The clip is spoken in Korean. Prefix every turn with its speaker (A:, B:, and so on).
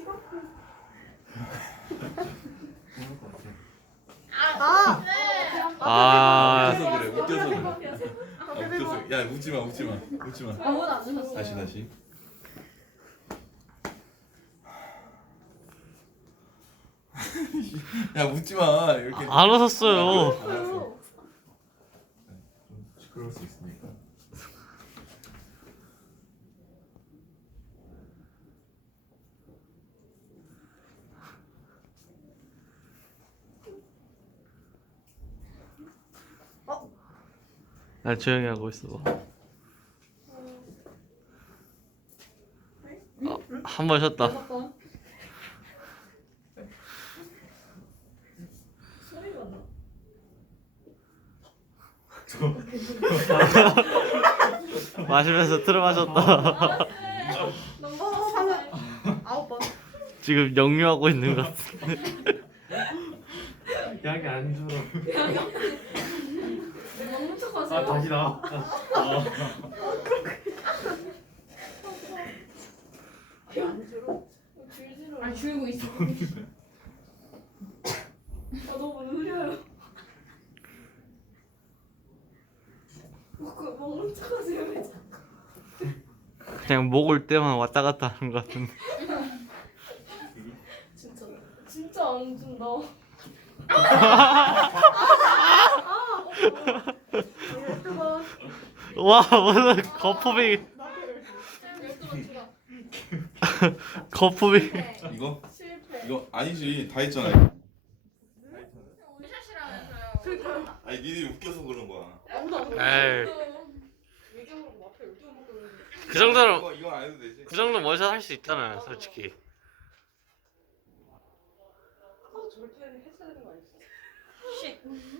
A: 웃겨서 그래. 웃겨서 그래. 웃겨서. 야 웃지 마. 웃지 마. 웃지 마.
B: 아무도 안 주셨어.
A: 다시. 야 웃지 마. 이렇게.
C: 안 웃었어요.
A: 알았어. 좀 시끄러울 수 있으니까.
C: 난 조용히 하고 있어. 한 번 쉬었다.
B: 소리가 나.
C: 마시면서 틀어 마셨다.
B: 넘버 3은 9번.
C: 지금 역류하고 있는 것 같은데.
D: 약이 안 줄어.
B: 너무 척하세요.
D: 다시 나와.
B: 안 줄어? 줄지로. 아니 줄고 있어. 아 너무 느려요. 그 먹는 척하세요 왜 자꾸?
C: 그냥 먹을 때만 왔다 갔다 하는 것 같은데.
B: 진짜 안 준다.
C: 와 무슨 거품이. 거품이.
A: 이거?
B: 실패.
A: 이거 아니지. 다 했잖아.
B: 원샷이라면서요.
A: 아니 니들이 웃겨서 그런 거야.
B: 아무도 안
C: 에이.
B: 외경으로 뭐 앞에 12번 먹고 있는데.
C: 그 정도로
A: 이거 안 해도 되지.
C: 그 정도 원샷 할 수 있잖아요, 솔직히.
B: 절대 했어야 되는 거 아니었어? 쉿.